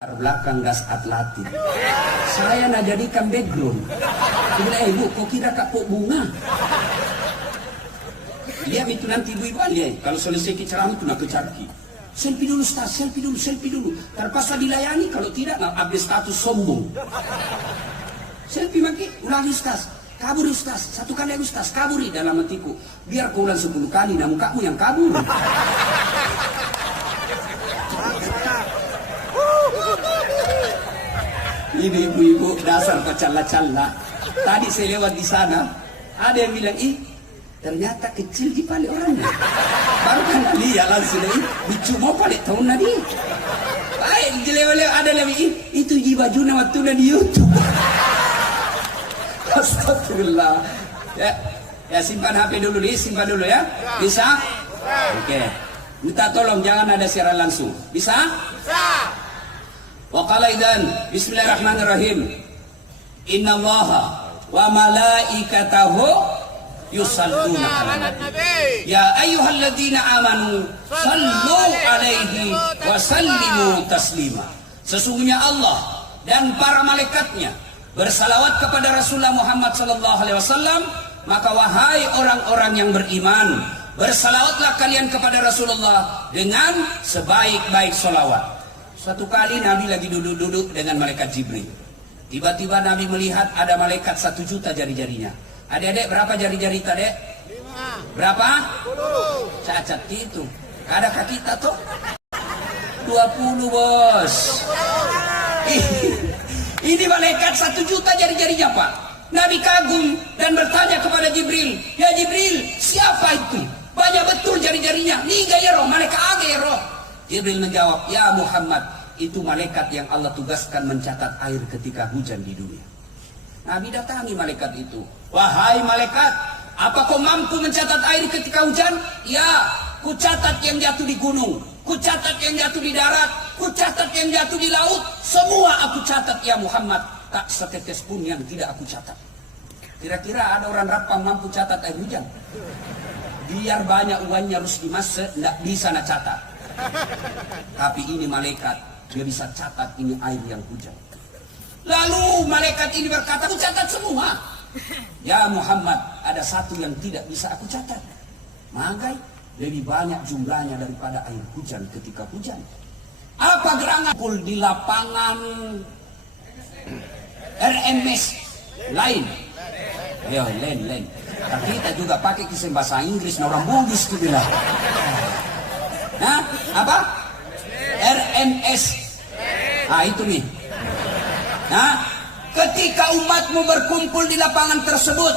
belakang gas atlatin. Saya nak jadikan background. Dia ibu, kau kira kapok bunga? Lihat itu nanti ibu-ibu lihat. Kalau selesai ceramah itu nak kecarki. Selfie dulu Ustaz, selfie dulu. Terpaksa dilayani, kalau tidak nak update status sombong. Selfie maki, ulangi Ustaz. Kabur Ustaz, satu kali lagi Ustaz, kaburi dalam hatiku. Biar kau ulang 10 kali, namun kamu yang kabur. Ini ibu-ibu dasar kecala-cala. Tadi saya lewat di sana, ada yang bilang, ternyata kecil di paling orangnya. Baru kan lihat langsung, dicuma paling tahun tadi. Baik, jelewel ada lagi, itu di bajunya waktu di YouTube. Astagfirullah. Ya simpan HP dulu simpan dulu ya. Bisa? Oke. Minta tolong jangan ada siaran langsung. Bisa? Bisa. Wa qala idzan bismillahirrahmanirrahim. Innallaha wa malaikatahu yusalluna 'alan nabi. Ya ayyuhalladzina amanu sallu 'alaihi wa sallimu taslima. Sesungguhnya Allah dan para malaikatnya bersalawat kepada Rasulullah Muhammad sallallahu alaihi wasallam, maka wahai orang-orang yang beriman, bersalawatlah kalian kepada Rasulullah dengan sebaik-baik salawat. Suatu kali Nabi lagi duduk-duduk dengan malaikat Jibril. Tiba-tiba Nabi melihat ada malaikat 1 juta jari-jarinya. Adik-adik berapa jari-jari tadi? 5. Berapa? 10. Cacat itu. Adakah kita tuh? 20 bos. Ini malaikat 1 juta jari-jarinya Pak. Nabi kagum dan bertanya kepada Jibril, ya Jibril, siapa itu? Banyak betul jari-jarinya. Nih gaya roh, malaikat aga ya roh. Jibril menjawab, ya Muhammad, itu malaikat yang Allah tugaskan mencatat air ketika hujan di dunia. Nabi datangi malaikat itu. Wahai malaikat, apa kau mampu mencatat air ketika hujan? Ya, ku catat yang jatuh di gunung, ku catat yang jatuh di darat, ku catat yang jatuh di laut. Semua aku catat ya Muhammad. Tak setetes pun yang tidak aku catat. Kira-kira ada orang rapang mampu catat air hujan? Biar banyak uangnya harus dimasak, tidak bisa nak catat. Tapi ini malaikat, dia bisa catat ini air yang hujan. Lalu malaikat ini berkata, aku catat semua. Ya Muhammad, ada satu yang tidak bisa aku catat. Magai lebih banyak jumlahnya daripada air hujan ketika hujan. Apa gerangan pul di lapangan RMS lain? Ayo lain. Tapi kita juga pakai kisah bahasa Inggris, orang Bugis itu bilang. Nah, apa? RMS. Itu nih. Nah, ketika umatmu berkumpul di lapangan tersebut,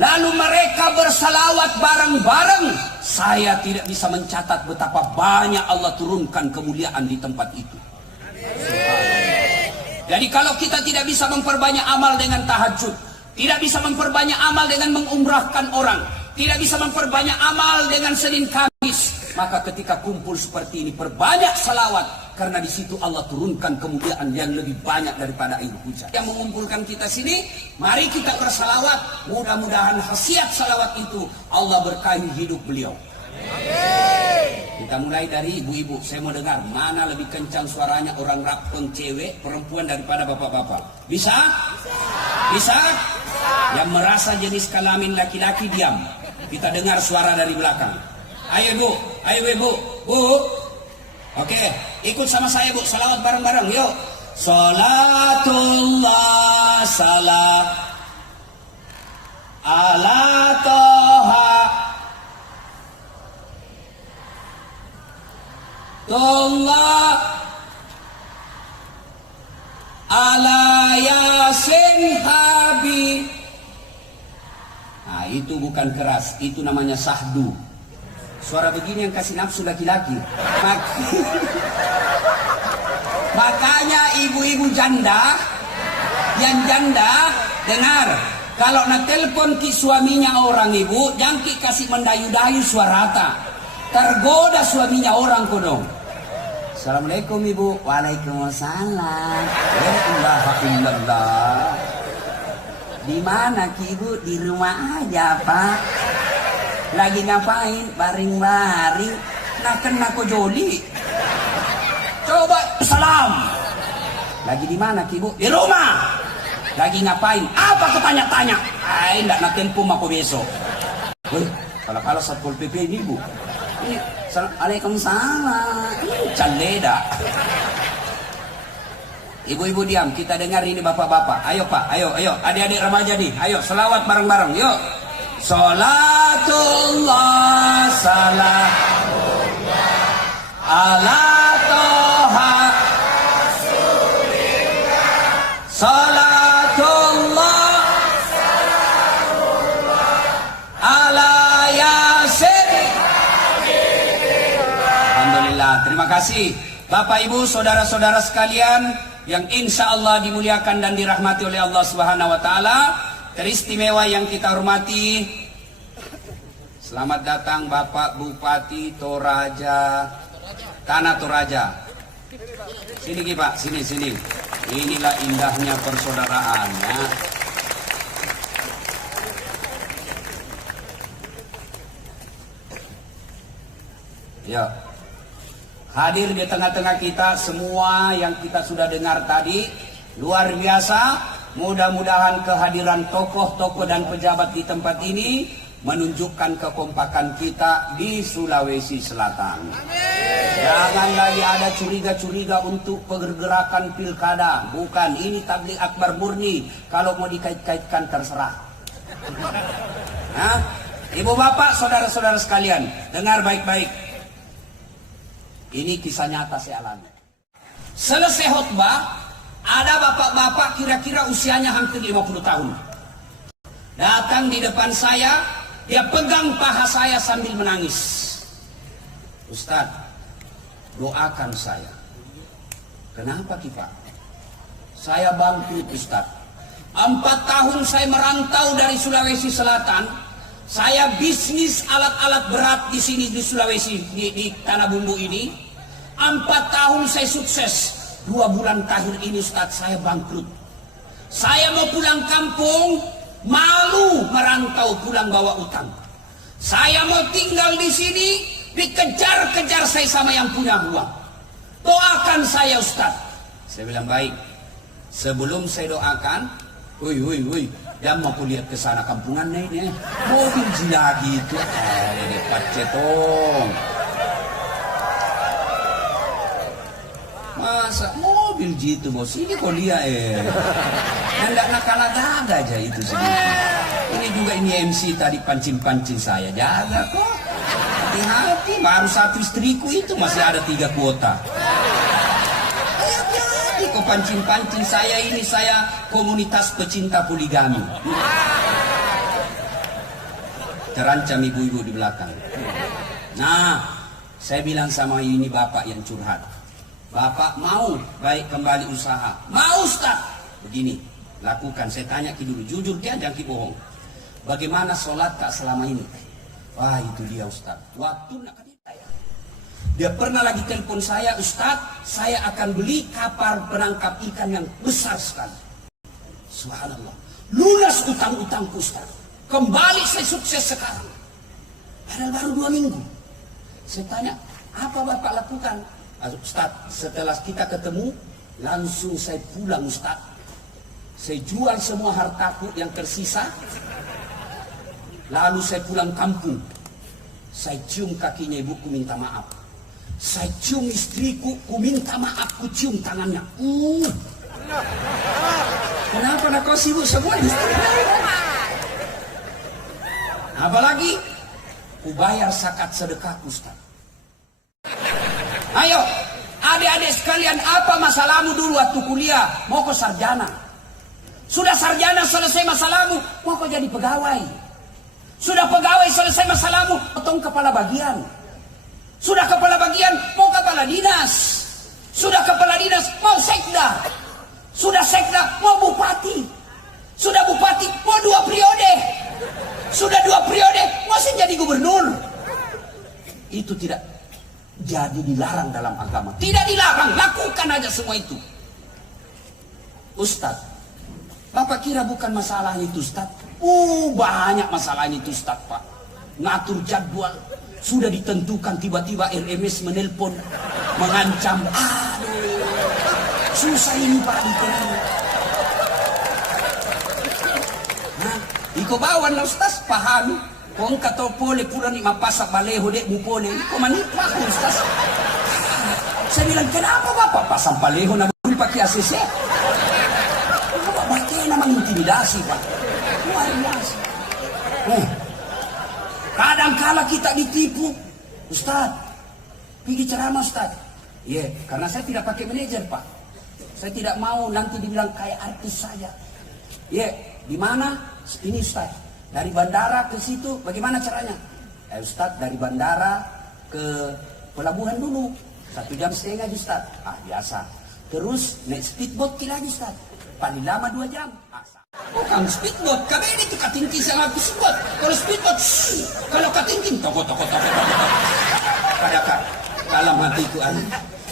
lalu mereka bersalawat bareng-bareng, saya tidak bisa mencatat betapa banyak Allah turunkan kemuliaan di tempat itu. Jadi kalau kita tidak bisa memperbanyak amal dengan tahajud, tidak bisa memperbanyak amal dengan mengumrahkan orang, tidak bisa memperbanyak amal dengan Senin Kamis, maka ketika kumpul seperti ini perbanyak salawat, karena di situ Allah turunkan kemuliaan yang lebih banyak daripada air hujan. Yang mengumpulkan kita sini, mari kita bersalawat. Mudah-mudahan khasiat salawat itu Allah berkahi hidup beliau. Kita mulai dari ibu-ibu. Saya mau dengar mana lebih kencang suaranya, orang rapeng cewek, perempuan daripada bapak-bapak. Bisa? Bisa? Yang merasa jenis kelamin laki-laki diam. Kita dengar suara dari belakang. Ayo ibu, bu. Oke, ikut sama saya bu, salawat bareng-bareng, yuk. Salatullah salam ala toha Tullah ala yasin habib. Nah itu bukan keras, itu namanya sahdu. Suara begini yang kasih nafsu laki-laki. Makanya ibu-ibu janda, yang janda, dengar. Kalau nak telepon ki suaminya orang ibu, jangan ki kasih mendayu-dayu suara rata. Tergoda suaminya orang kodong. Assalamualaikum ibu. Waalaikumsalam. Alhamdulillah. Di mana ki ibu? Di rumah aja pak. Lagi ngapain? Baring-baring. Nak kena ko joli. Coba salam. Lagi di mana Ki Bu? Di rumah. Lagi ngapain? Apa ketanya-tanya? Nggak nak telepon aku besok. Woi, kalau Satpol PP ini Bu. Ini, Waalaikumsalam. Caleda. Ibu-ibu diam, kita dengar ini bapak-bapak. Ayo Pak, ayo. Adik-adik remaja nih, ayo selawat bareng-bareng, yuk. Salatullah salamullah ala toha rasulillah. Salatullah salamullah ala yasin. Alhamdulillah, terima kasih Bapak Ibu, saudara-saudara sekalian yang insya Allah dimuliakan dan dirahmati oleh Allah Subhanahu wa Ta'ala. Teristimewa yang kita hormati, selamat datang Bapak Bupati Toraja, Tanah Toraja. Sini Ki Pak, sini. Inilah indahnya persaudaraan ya. Ya. Hadir di tengah-tengah kita semua yang kita sudah dengar tadi, luar biasa. Mudah-mudahan kehadiran tokoh-tokoh dan pejabat di tempat ini menunjukkan kekompakan kita di Sulawesi Selatan. Jangan lagi ada curiga-curiga untuk pergerakan pilkada. Bukan, ini tabligh akbar murni. Kalau mau dikait-kaitkan terserah. Nah, Ibu bapak, saudara-saudara sekalian, dengar baik-baik. Ini kisah nyata saya alami. Selesai khutbah, ada bapak-bapak kira-kira usianya hampir 50 tahun. Datang di depan saya, dia pegang paha saya sambil menangis. Ustadz, doakan saya. Kenapa Pak? Saya bangkrut Ustadz. 4 tahun saya merantau dari Sulawesi Selatan. Saya bisnis alat-alat berat di sini di Sulawesi, di Tanah Bumbu ini. 4 tahun saya sukses. 2 bulan terakhir ini Ustadz saya bangkrut. Saya mau pulang kampung, malu merantau pulang bawa utang. Saya mau tinggal di sini, dikejar-kejar saya sama yang punya uang. Doakan saya Ustadz. Saya bilang baik. Sebelum saya doakan, woi, dan mau lihat ke sana kampungan nih, mobil lagi itu, dekat cetong. Masa mobil gitu bos, ini kok dia hendak nakal-nakal aja itu sebenarnya. Ini juga ini MC tadi pancing-pancing saya, jaga kok. Hati-hati, baru 1 istriku itu masih ada 3 kuota. Hati-hati kok pancing-pancing saya ini, saya komunitas pecinta poligami. Terancam ibu-ibu di belakang. Nah, saya bilang sama ini bapak yang curhat. Bapak mau baik kembali usaha? Mau Ustaz. Begini, lakukan. Saya tanya ki dulu, jujur dia jangan ki bohong. Bagaimana sholat kak selama ini? Wah itu dia Ustaz. Waktu nak saya. Dia pernah lagi telepon saya, Ustaz, saya akan beli kapal penangkap ikan yang besar sekali. Subhanallah. Lunas utang-utangku Ustaz. Kembali saya sukses sekarang. Padahal baru 2 minggu. Saya tanya, apa Bapak lakukan? Ustaz, setelah kita ketemu, langsung saya pulang Ustaz. Saya jual semua hartaku yang tersisa. Lalu saya pulang kampung. Saya cium kakinya ibuku minta maaf. Saya cium istriku, ku minta maaf, ku cium tangannya. Kenapa nak kau sibuk semua istri? Apalagi, ku bayar zakat sedekahku Ustaz. Ayo, adik-adik sekalian, apa masalahmu dulu waktu kuliah? Mau kau sarjana? Sudah sarjana selesai masalahmu, mau kau jadi pegawai? Sudah pegawai selesai masalahmu, potong kepala bagian. Sudah kepala bagian, mau kepala dinas. Sudah kepala dinas, mau sekda. Sudah sekda, mau bupati. Sudah bupati, mau 2 periode. Sudah 2 periode, masih jadi gubernur. Itu tidak jadi dilarang dalam agama. Tidak dilarang, lakukan aja semua itu. Ustaz, Bapak kira bukan masalah itu Ustaz? Banyak masalah itu Ustaz Pak. Ngatur jadwal, sudah ditentukan tiba-tiba RMS menelpon, mengancam. Susah ini Pak diterima. Nah, iko bawan na Ustaz, pahami. Kung kato pole pura ni mapasak baleho dek mu pole. Iko manipah Ustaz. Saya bilang, kenapa Bapak pasang baleho na buri pakai ACC? Bapak pakai nama intimidasi Pak. Luar biasa. Kadang-kala kita ditipu. Ustaz, pergi ceramah Ustaz. Iya, karena saya tidak pakai manajer Pak. Saya tidak mau nanti dibilang kayak artis saja. Iya, di mana? Ini Ustaz. Dari bandara ke situ, bagaimana caranya? Ustaz, dari bandara ke pelabuhan dulu. 1,5 jam Ustaz. Biasa. Terus naik speedboat lagi Ustaz. Paling lama 2 jam. Bukan speedboat, kami ini tuh katingki sama speedboat. Kalau speedboat, kalau katingki, toko. Kadang dalam hatiku,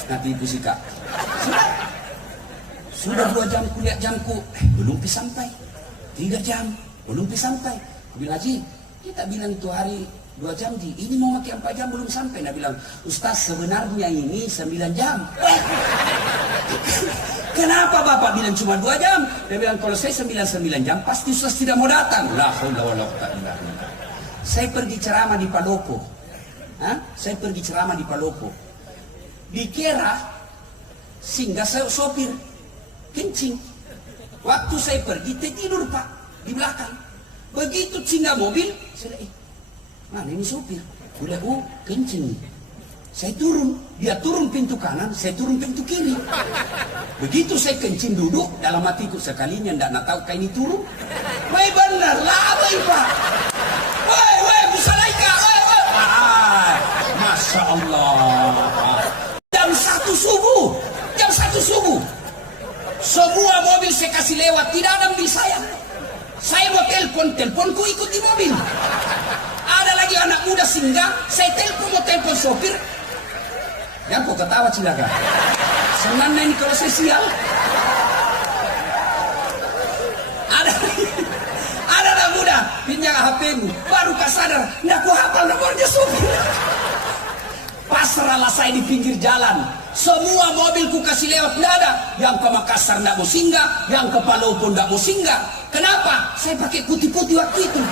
hatiku sih Kak. Sudah 2 jam kuliah jamku, belum sampai. 3 jam, belum sampai. Aku bilang, Haji, kita bilang tuh hari 2 jam di, ini mau pakai 4 jam belum sampai. Dia bilang, Ustaz sebenarnya ini 9 jam. Kenapa Bapak bilang cuma 2 jam? Dia bilang, kalau saya 9 jam, pasti Ustaz tidak mau datang. Saya pergi ceramah di Palopo. Saya pergi ceramah di Palopo. Dikira singgah saya sopir kencing. Waktu saya pergi tidur Pak di belakang. Begitu singgah mobil, saya mana ini sopir? Udah kencing. Saya turun, dia turun pintu kanan, saya turun pintu kiri. Begitu saya kencing duduk, dalam hatiku sekalinya ndak tahu kayak ini turun. Woi benar lah, Pak. Woi, Busalaika, woi. Masya Allah. Jam 1 subuh. Semua mobil saya kasih lewat, tidak ada mobil saya. Saya mau teleponku ikut di mobil. Ada lagi anak muda singgah, saya mau telepon sopir. Yang kok ketawa cilaka. Senangnya ini kalau saya sial. Ada anak muda, pinjam HP-mu, baru sadar, nggak ku hafal nomornya sopir. Pasrahlah saya di pinggir jalan. Semua mobilku kasih lewat, nggak ada. Yang ke Makassar nggak mau singgah, yang ke Palopo nggak mau singgah. Kenapa? Saya pakai putih-putih waktu itu.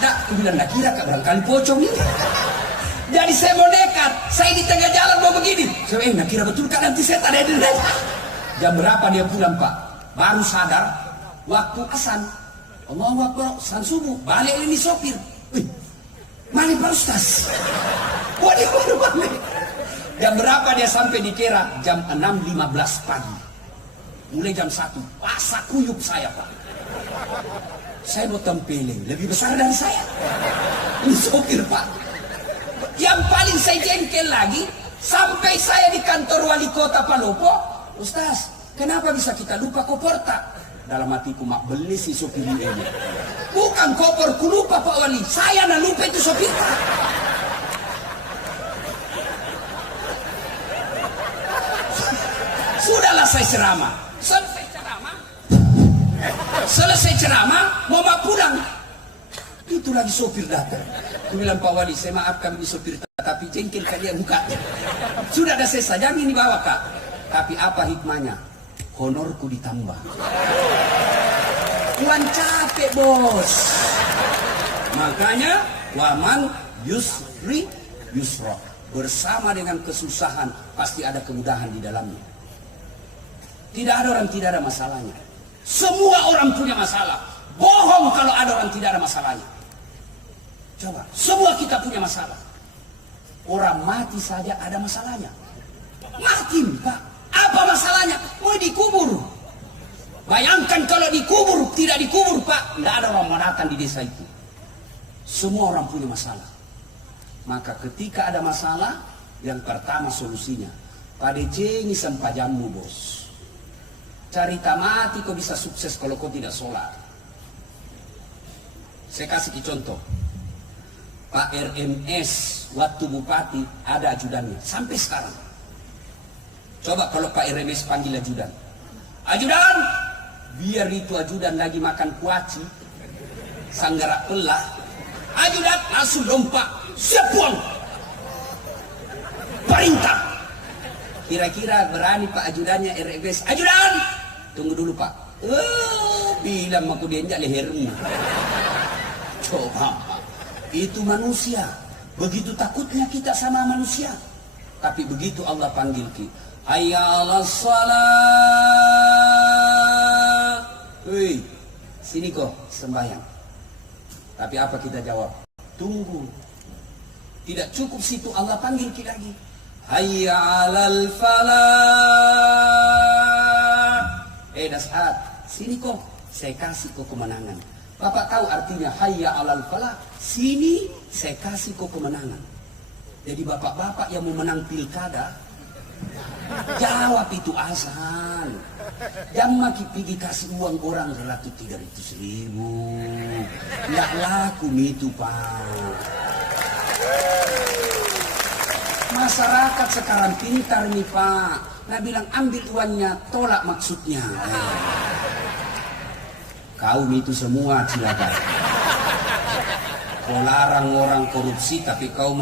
Nggak, aku bilang nggak kira Kak, barangkali pocong ini. Jadi saya mau nekat, saya di tengah jalan mau begini. Saya nggak kira betul Kak, nanti saya tadi ada. Jam berapa dia pulang Pak? Baru sadar, waktu azan. Allahu Akbar, azan subuh. Balik ini sopir. Mana Pak Ustaz? Waduh, baru balik. Jam berapa dia sampai di Kera? Jam 6.15 pagi. Mulai jam 1, pasak kuyup saya Pak. Saya mau tempeleng, lebih besar dari saya. Ini sopir Pak. Yang paling saya jengkel lagi, sampai saya di kantor wali kota Palopo. Ustaz, kenapa bisa kita lupa koporta? Dalam hatiku, mak beli si sopir ini. Bukan koporku lupa Pak Wali, saya nak lupa itu sopir Pak. Sudahlah saya ceramah. Selesai ceramah, mau pulang. Itu lagi sopir datang. Aku bilang, Pak Wali, saya maafkan ini sopir, tapi jengkel kalian mukanya. Sudah ada saya sajang ini bawa Kak. Tapi apa hikmahnya? Honorku ditambah. Tuan capek bos. Makanya, waman yusri yusra. Bersama dengan kesusahan, pasti ada kemudahan di dalamnya. Tidak ada orang tidak ada masalahnya. Semua orang punya masalah. Bohong kalau ada orang tidak ada masalahnya. Coba, semua kita punya masalah. Orang mati saja ada masalahnya. Mati Pak, apa masalahnya? Mau dikubur. Bayangkan kalau dikubur, tidak dikubur Pak, tidak ada orang mau datang di desa itu. Semua orang punya masalah. Maka ketika ada masalah, yang pertama solusinya, pada jengi sempajamu bos. Cerita mati kau bisa sukses kalau kau tidak sholat. Saya kasih contoh. Pak RMS waktu bupati ada ajudannya sampai sekarang. Coba kalau Pak RMS panggil ajudan. Ajudan, biar itu ajudan lagi makan kuaci, sanggarak pelah. Ajudan langsung lompat, siap puang. Perintah. Kira-kira berani Pak ajudannya RFS. Ajudan! Tunggu dulu Pak. Bilang aku dienjak lehermu. Coba Pak. Itu manusia. Begitu takutnya kita sama manusia. Tapi begitu Allah panggil kita. Hayya 'alas shalah. Wih, sini kok sembahyang. Tapi apa kita jawab? Tunggu. Tidak cukup situ, Allah panggil kita lagi. Hayya 'alal falah. Dasar, sini kok, saya kasih kok kemenangan. Bapak tahu artinya hayya 'alal falah? Sini saya kasih kok kemenangan. Jadi bapak-bapak yang mau menang pilkada, jawab itu azan. Jangan pergi kasih uang orang 300.000. Nggak laku itu Pak. Masyarakat sekarang pintar nih Pak. Nah bilang ambil uangnya, tolak maksudnya. Kau itu semua cilaka. Kau larang orang korupsi tapi kau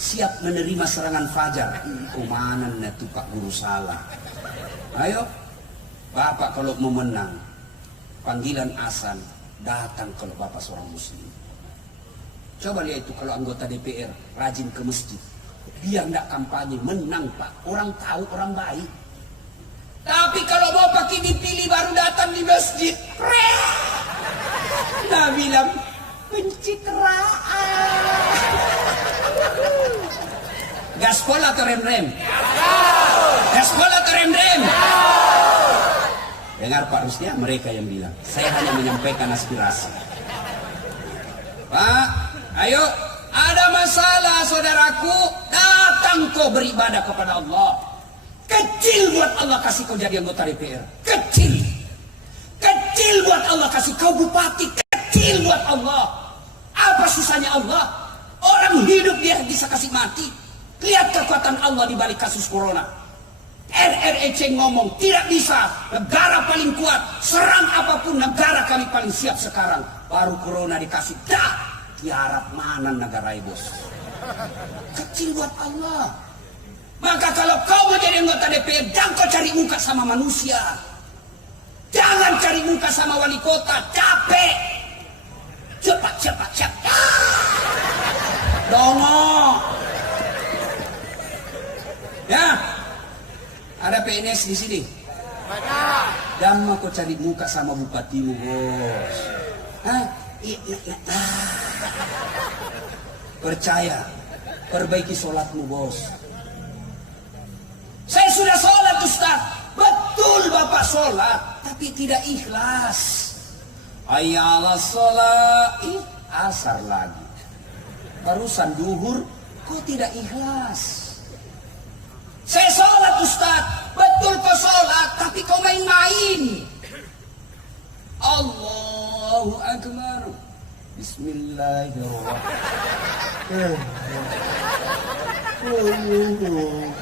siap menerima serangan fajar. Mana itu Pak Guru salah. Ayo, Bapak kalau mau menang, panggilan azan, datang kalau Bapak seorang muslim. Coba lihat itu kalau anggota DPR rajin ke masjid. Biar enggak kampanye, menang Pak. Orang tahu orang baik. Tapi kalau mau pakai dipilih baru datang di masjid. Nah bilang pencitraan. Gaspol atau rem-rem? Gaspol atau rem-rem? Dengar Pak Rusdia, mereka yang bilang. Saya hanya menyampaikan aspirasi. Pak, ayo. Ada masalah saudaraku, datang kau beribadah kepada Allah. Kecil buat Allah kasih kau jadi anggota DPR. Kecil. Kecil buat Allah kasih kau bupati. Kecil buat Allah. Apa susahnya Allah? Orang hidup dia bisa kasih mati. Lihat kekuatan Allah di balik kasus corona. RREC ngomong tidak bisa. Negara paling kuat. Serang apapun negara kami paling siap sekarang. Baru corona dikasih. Dah. Diharap mana negara bos? Kecil buat Allah. Maka kalau kau mau jadi anggota DPR, jangan kau cari muka sama manusia. Jangan cari muka sama wali kota, capek. Cepat. Dongo. Ya, ada PNS di sini. Jangan mau kau cari muka sama bupatimu bos. Hah? Percaya, perbaiki sholatmu bos. Saya sudah sholat Ustaz. Betul Bapak sholat, tapi tidak ikhlas. Hayya 'alas shalah, asar lagi. Barusan duhur, kok tidak ikhlas. Saya sholat Ustaz, betul kau sholat, tapi kau main-main. Allahu Akbar. Bismillahirrahmanirrahim.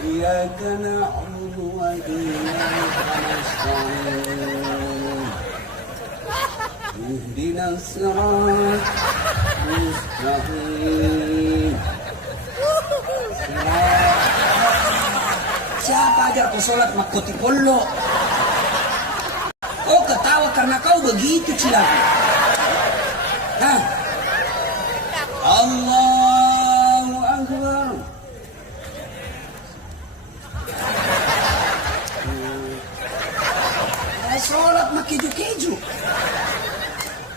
Iyyaka na'budu wa iyyaka nasta'in. Ihdinas siratal mustaqim. Siapa ajar kau sholat makoti polo? Kau ketawa karena kau begitu cilaka. Hah? Allahu Akbar. Saya sholat mak keju-keju.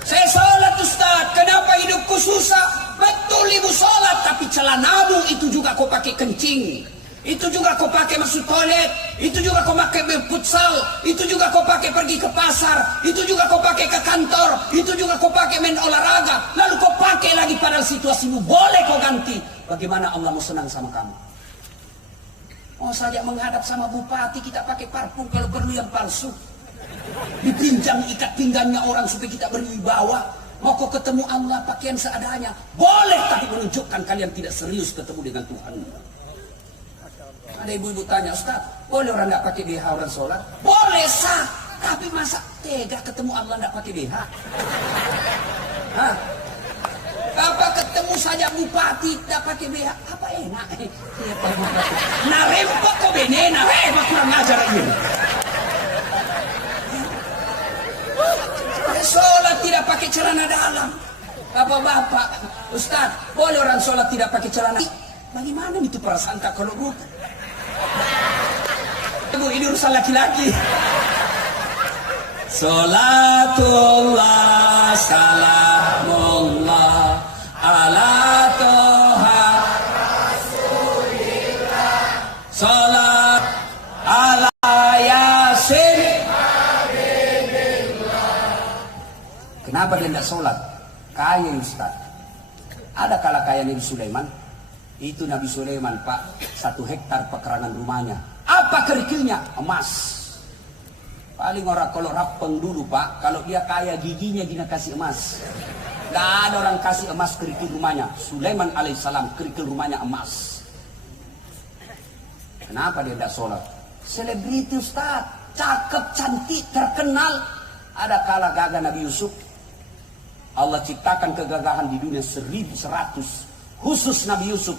Saya sholat Ustaz. Kenapa hidupku susah? Betul ibu sholat, tapi celanamu itu juga kau pakai kencing. Itu juga kau pakai masuk toilet. Itu juga kau pakai futsal. Itu juga kau pakai pergi ke pasar. Itu juga kau pakai ke kantor. Itu juga kau pakai main olahraga. Lalu kau pakai lagi pada situasimu. Boleh kau ganti. Bagaimana Allah mau senang sama kamu? Oh saja menghadap sama bupati kita pakai parfum kalau perlu yang palsu. Dipinjam ikat pinggangnya orang supaya kita berwibawa. Mau kau ketemu Allah pakaian seadanya. Boleh tapi menunjukkan kalian tidak serius ketemu dengan Tuhan. Ada ibu-ibu tanya, Ustaz, boleh orang nggak pakai BH orang sholat? Boleh sah, tapi masa tega ketemu Allah nggak pakai BH? Hah? Apa ketemu saja bupati tidak pakai BH, apa enak? Nah rempok kok benena, kurang ajar ini. Sholat tidak pakai celana dalam. Bapak-bapak, Ustaz, boleh orang sholat tidak pakai celana? Bagaimana itu perasaan tak kalau bukan? Ibu, ini urusan laki-laki. Salatullah salamullah ala toha rasulillah. Salat ala yasin. Kenapa dia tidak sholat? Kaya Ustaz. Ada kala kaya Nabi Sulaiman. Itu Nabi Sulaiman Pak, 1 hektar pekarangan rumahnya. Apa kerikilnya? Emas. Paling orang kalau rapeng dulu Pak, kalau dia kaya giginya dia kasih emas. Tidak ada orang kasih emas kerikil rumahnya. Sulaiman alaihissalam kerikil rumahnya emas. Kenapa dia tidak sholat? Selebriti Ustaz, cakep, cantik, terkenal. Ada kala gagah Nabi Yusuf. Allah ciptakan kegagahan di dunia 1100. Khusus Nabi Yusuf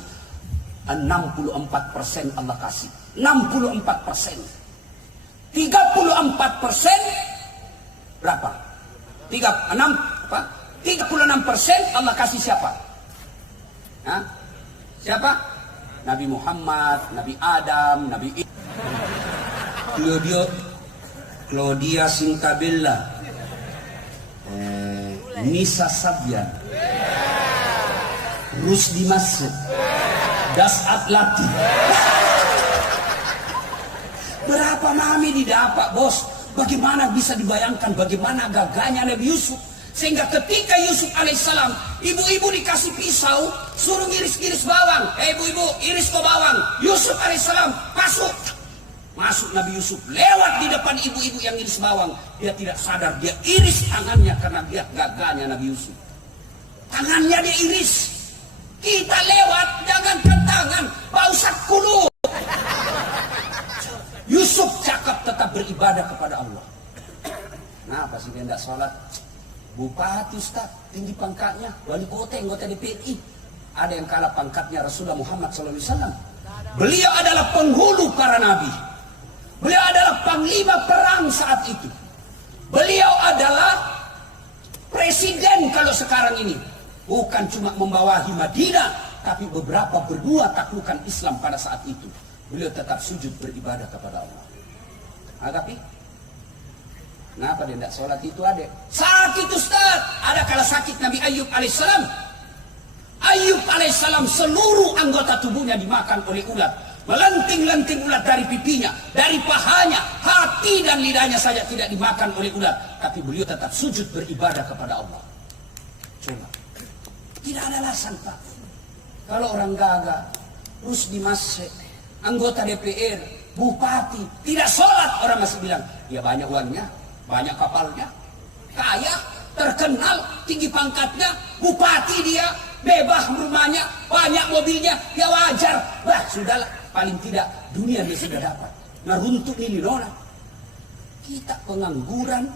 64% Allah kasih. 64%. 34% berapa? 36% Allah kasih siapa? Hah? Siapa? Nabi Muhammad, Nabi Adam, Nabi Claudia Sintabella, Nisa Sabian, Rusdi Masjid, Das Atlati. Berapa mami didapat bos? Bagaimana bisa dibayangkan bagaimana gagahnya Nabi Yusuf? Sehingga ketika Yusuf alaihissalam, ibu-ibu dikasih pisau, suruh iris-iris bawang. Ibu-ibu, iris ke bawang. Yusuf alaihissalam masuk. Masuk Nabi Yusuf, lewat di depan ibu-ibu yang iris bawang. Dia tidak sadar, dia iris tangannya karena dia gagahnya Nabi Yusuf. Tangannya dia iris. Kita lewat, jangankan tangan, bau sakulu. Yusuf cakap tetap beribadah kepada Allah. Kenapa sih dia tidak sholat? Bupati Ustaz, tinggi pangkatnya, wali kota, anggota DPRI. Ada yang kalah pangkatnya Rasulullah Muhammad SAW. Beliau adalah penghulu para nabi. Beliau adalah panglima perang saat itu. Beliau adalah presiden kalau sekarang ini. Bukan cuma membawahi Madinah, tapi beberapa benua taklukan Islam pada saat itu. Beliau tetap sujud beribadah kepada Allah. Tapi kenapa dia tidak sholat itu adek? Sakit Ustaz. Ada kala sakit Nabi Ayub alaihissalam. Ayub alaihissalam seluruh anggota tubuhnya dimakan oleh ulat. Melenting-lenting ulat dari pipinya, dari pahanya, hati dan lidahnya saja tidak dimakan oleh ulat. Tapi beliau tetap sujud beribadah kepada Allah. Coba. Tidak ada alasan Pak. Kalau orang gagah, terus di masjid, anggota DPR, bupati, tidak sholat, orang masih bilang, ya banyak uangnya, banyak kapalnya, kaya, terkenal, tinggi pangkatnya, bupati dia, bebas rumahnya, banyak mobilnya, ya wajar. Wah sudahlah, paling tidak dunia dia sudah dapat. Nah untuk ini nona, kita pengangguran,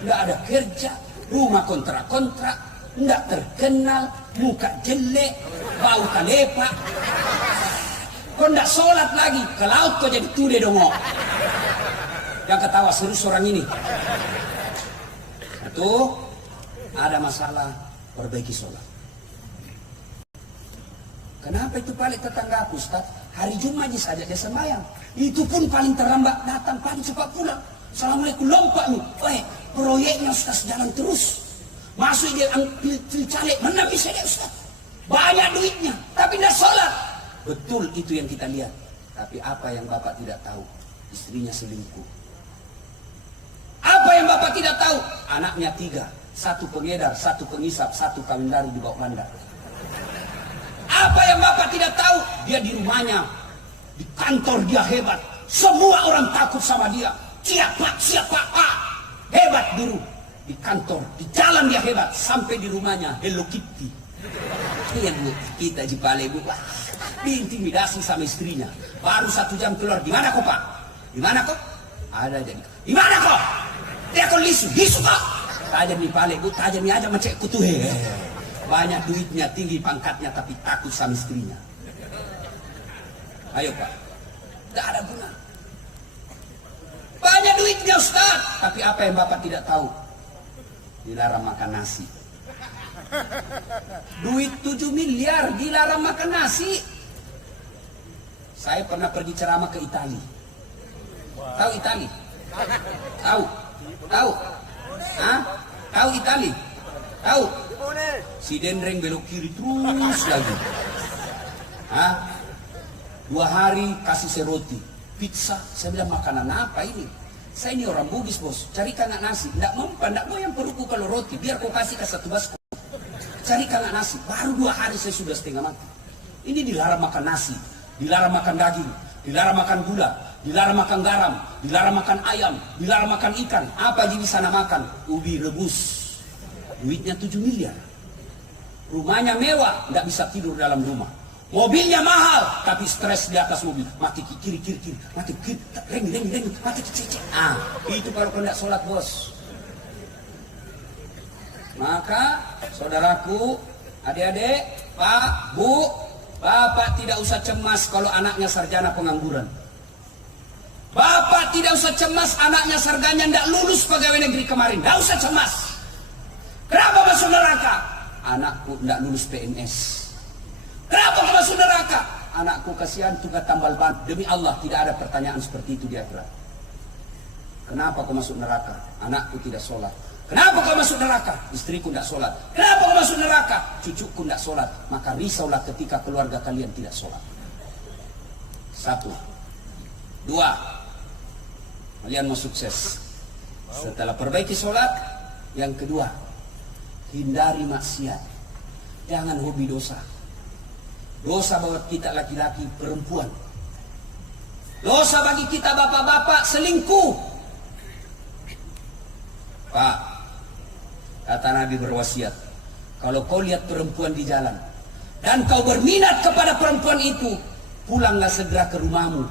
nggak ada kerja, rumah kontrak-kontrak, nggak terkenal, muka jelek, bau kalepa. Kau nggak sholat lagi, ke laut kau jadi tude dongok. Yang ketawa serius orang ini. Satu, ada masalah, perbaiki sholat. Kenapa itu paling tetangga aku Ustaz? Hari Jumat saja dia sembahyang. Itu pun paling terlambat datang, paling cepat pulang. Assalamualaikum, lompat nih. Proyeknya Ustaz jalan terus. Masuk dia caleg, mana bisa dia Ustaz? Banyak duitnya, tapi tidak sholat. Betul itu yang kita lihat. Tapi apa yang Bapak tidak tahu? Istrinya selingkuh. Apa yang Bapak tidak tahu? Anaknya 3. 1 pengedar, 1 pengisap, 1 kawin lari di bawah bandar. Apa yang Bapak tidak tahu? Dia di rumahnya, di kantor dia hebat. Semua orang takut sama dia. Siapa? Hebat dulu. Di kantor, di jalan dia hebat. Sampai di rumahnya Hello Kitty. Iya Bu, kita di Palai Bu, diintimidasi sama istrinya. Baru 1 jam keluar. Di mana kok Pak? Di mana kok? Ada jadi. Di mana kok? Dia kok lisu kok? Tajam di Palai Bu, tajam aja macam kutu. Banyak duitnya, tinggi pangkatnya, tapi takut sama istrinya. Ayo Pak, tidak ada guna. Banyak duitnya Ustaz, tapi apa yang Bapak tidak tahu? Dilarang makan nasi. Duit 7 miliar dilarang makan nasi. Saya pernah pergi ceramah ke Itali. Tahu Itali? Tahu? Tahu? Hah? Tahu Itali? Tahu? Si Dendreng belok kiri terus lagi. Hah? 2 hari kasih saya roti, pizza. Saya bilang, makanan apa ini? Saya ini orang Bugis bos, carikan nasi. Tidak mempan, tidak mau yang perutku kalau roti. Biar kau kasih ke 1 baskom. Carikan nasi. Baru 2 hari saya sudah setengah mati. Ini dilarang makan nasi, dilarang makan daging, dilarang makan gula, dilarang makan garam, dilarang makan ayam, dilarang makan ikan. Apa aja di sana makan? Ubi rebus. Duitnya 7 miliar. Rumahnya mewah, tidak bisa tidur dalam rumah. Mobilnya mahal, tapi stres di atas mobil. Mati kiri, mati kiri, reng, mati kiri. Itu kalau kau tidak sholat bos. Maka, saudaraku, adik-adik, Pak, Bu, Bapak tidak usah cemas kalau anaknya sarjana pengangguran. Bapak tidak usah cemas anaknya sarjana tidak lulus pegawai negeri kemarin. Tidak usah cemas. Kenapa masuk neraka? Anakku tidak lulus PNS. Kenapa kau masuk neraka? Anakku kasihan tukar tambal ban. Demi Allah tidak ada pertanyaan seperti itu di akhirat. Kenapa kau masuk neraka? Anakku tidak sholat. Kenapa kau masuk neraka? Istriku tidak sholat. Kenapa kau masuk neraka? Cucuku tidak sholat. Maka risaulah ketika keluarga kalian tidak sholat. 1. 2. Kalian mau sukses. Setelah perbaiki sholat. Yang kedua, hindari maksiat. Jangan hobi dosa. Dosa buat kita laki-laki, perempuan. Dosa bagi kita bapak-bapak, selingkuh. Pak, kata Nabi berwasiat, kalau kau lihat perempuan di jalan dan kau berminat kepada perempuan itu, pulanglah segera ke rumahmu.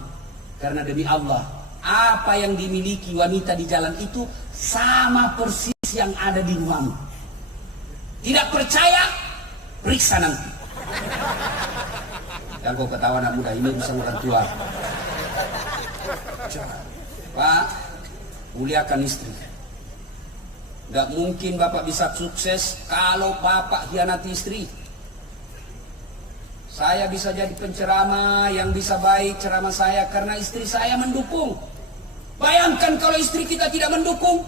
Karena demi Allah, apa yang dimiliki wanita di jalan itu sama persis yang ada di rumahmu. Tidak percaya? Periksa nanti. Dan kau ketawa anak muda, ini urusan orang tua. Pak, muliakan istri. Gak mungkin Bapak bisa sukses kalau Bapak hianati istri. Saya bisa jadi penceramah yang bisa baik ceramah saya karena istri saya mendukung. Bayangkan kalau istri kita tidak mendukung.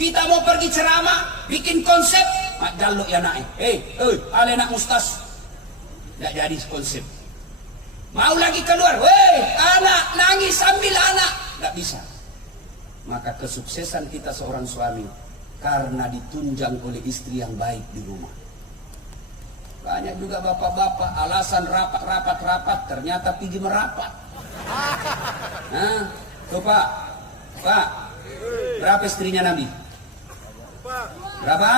Kita mau pergi ceramah, bikin konsep, mak jaluk ya naik. Ale nak mustas. Tidak jadi konsep. Mau lagi keluar, anak nangis sambil anak. Tidak bisa. Maka kesuksesan kita seorang suami karena ditunjang oleh istri yang baik di rumah. Banyak juga bapak-bapak alasan rapat, ternyata pergi merapat. Nah, tuh Pak, berapa istrinya Nabi? Berapa?